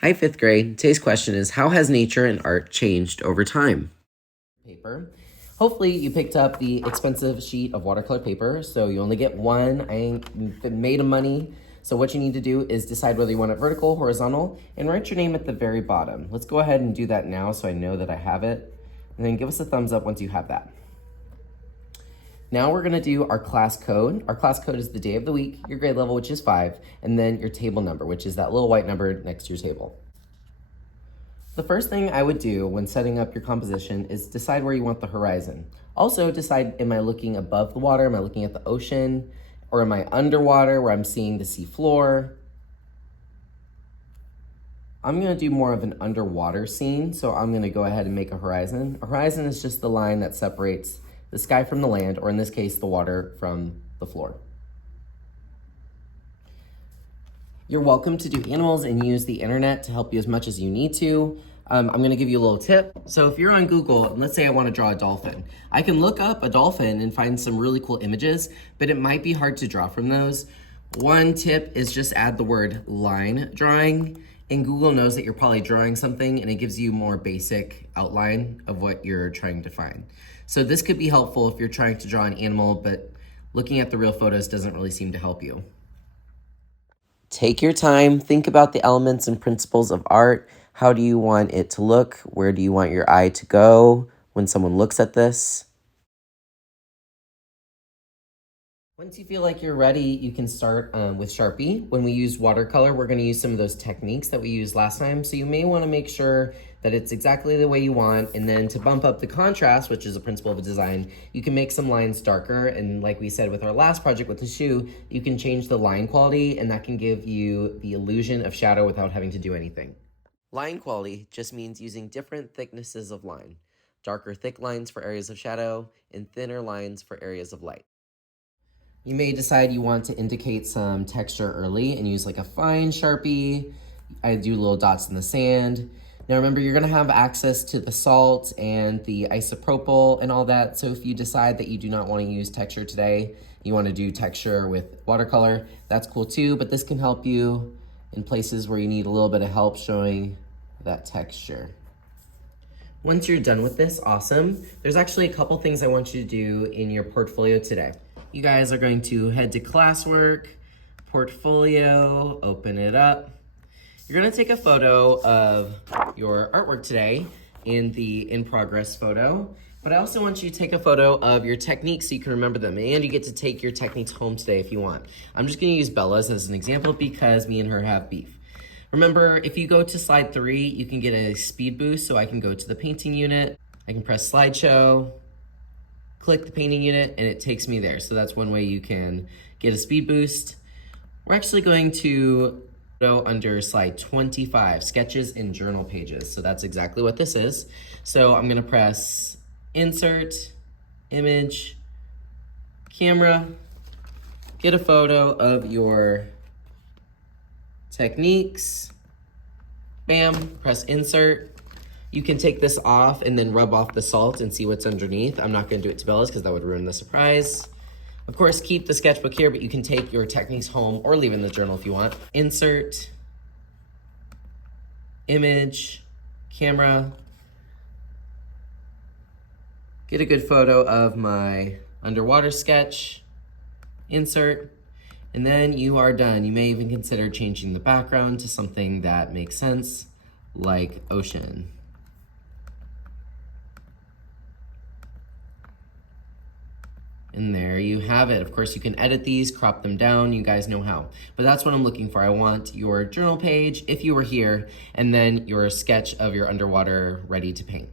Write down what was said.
Hi, fifth grade. Today's question is, how has nature and art changed over time? Paper. Hopefully you picked up the expensive sheet of watercolor paper, so you only get one. I ain't made of money. So what you need to do is decide whether you want it vertical, horizontal, and write your name at the very bottom. Let's go ahead and do that now so I know that I have it. And then give us a thumbs up once you have that. Now we're gonna do our class code. Our class code is the day of the week, your grade level, which is 5, and then your table number, which is that little white number next to your table. The first thing I would do when setting up your composition is decide where you want the horizon. Also decide, am I looking above the water? Am I looking at the ocean? Or am I underwater where I'm seeing the sea floor? I'm gonna do more of an underwater scene, so I'm gonna go ahead and make a horizon. A horizon is just the line that separates the sky from the land, or in this case, the water from the floor. You're welcome to do animals and use the internet to help you as much as you need to. I'm gonna give you a little tip. So if you're on Google, and let's say I wanna draw a dolphin, I can look up a dolphin and find some really cool images, but it might be hard to draw from those. One tip is just add the word line drawing, and Google knows that you're probably drawing something and it gives you more basic outline of what you're trying to find. So this could be helpful if you're trying to draw an animal, but looking at the real photos doesn't really seem to help you. Take your time, think about the elements and principles of art. How do you want it to look? Where do you want your eye to go when someone looks at this? Once you feel like you're ready, you can start with Sharpie. When we use watercolor, we're gonna use some of those techniques that we used last time. So you may wanna make sure that it's exactly the way you want. And then to bump up the contrast, which is a principle of design, you can make some lines darker. And like we said with our last project with the shoe, you can change the line quality and that can give you the illusion of shadow without having to do anything. Line quality just means using different thicknesses of line. Darker thick lines for areas of shadow and thinner lines for areas of light. You may decide you want to indicate some texture early and use like a fine Sharpie. I do little dots in the sand. Now remember, you're gonna have access to the salt and the isopropyl and all that. So if you decide that you do not wanna use texture today, you wanna do texture with watercolor, that's cool too, but this can help you in places where you need a little bit of help showing that texture. Once you're done with this, awesome. There's actually a couple things I want you to do in your portfolio today. You guys are going to head to classwork, portfolio, open it up. You're gonna take a photo of your artwork today in the in progress photo, but I also want you to take a photo of your techniques so you can remember them, and you get to take your techniques home today if you want. I'm just gonna use Bella's as an example because me and her have beef. Remember, if you go to slide 3, you can get a speed boost, so I can go to the painting unit, I can press slideshow, click the painting unit, and it takes me there. So that's one way you can get a speed boost. We're actually going to go under slide 25, sketches and journal pages. So that's exactly what this is. So I'm gonna press insert, image, camera, get a photo of your techniques, bam, press insert. You can take this off and then rub off the salt and see what's underneath. I'm not gonna do it to Bella's because that would ruin the surprise. Of course, keep the sketchbook here, but you can take your techniques home or leave in the journal if you want. Insert, image, camera. Get a good photo of my underwater sketch, insert, and then you are done. You may even consider changing the background to something that makes sense, like ocean. And there you have it. Of course, you can edit these, crop them down, you guys know how. But that's what I'm looking for. I want your journal page, if you were here, and then your sketch of your underwater ready to paint.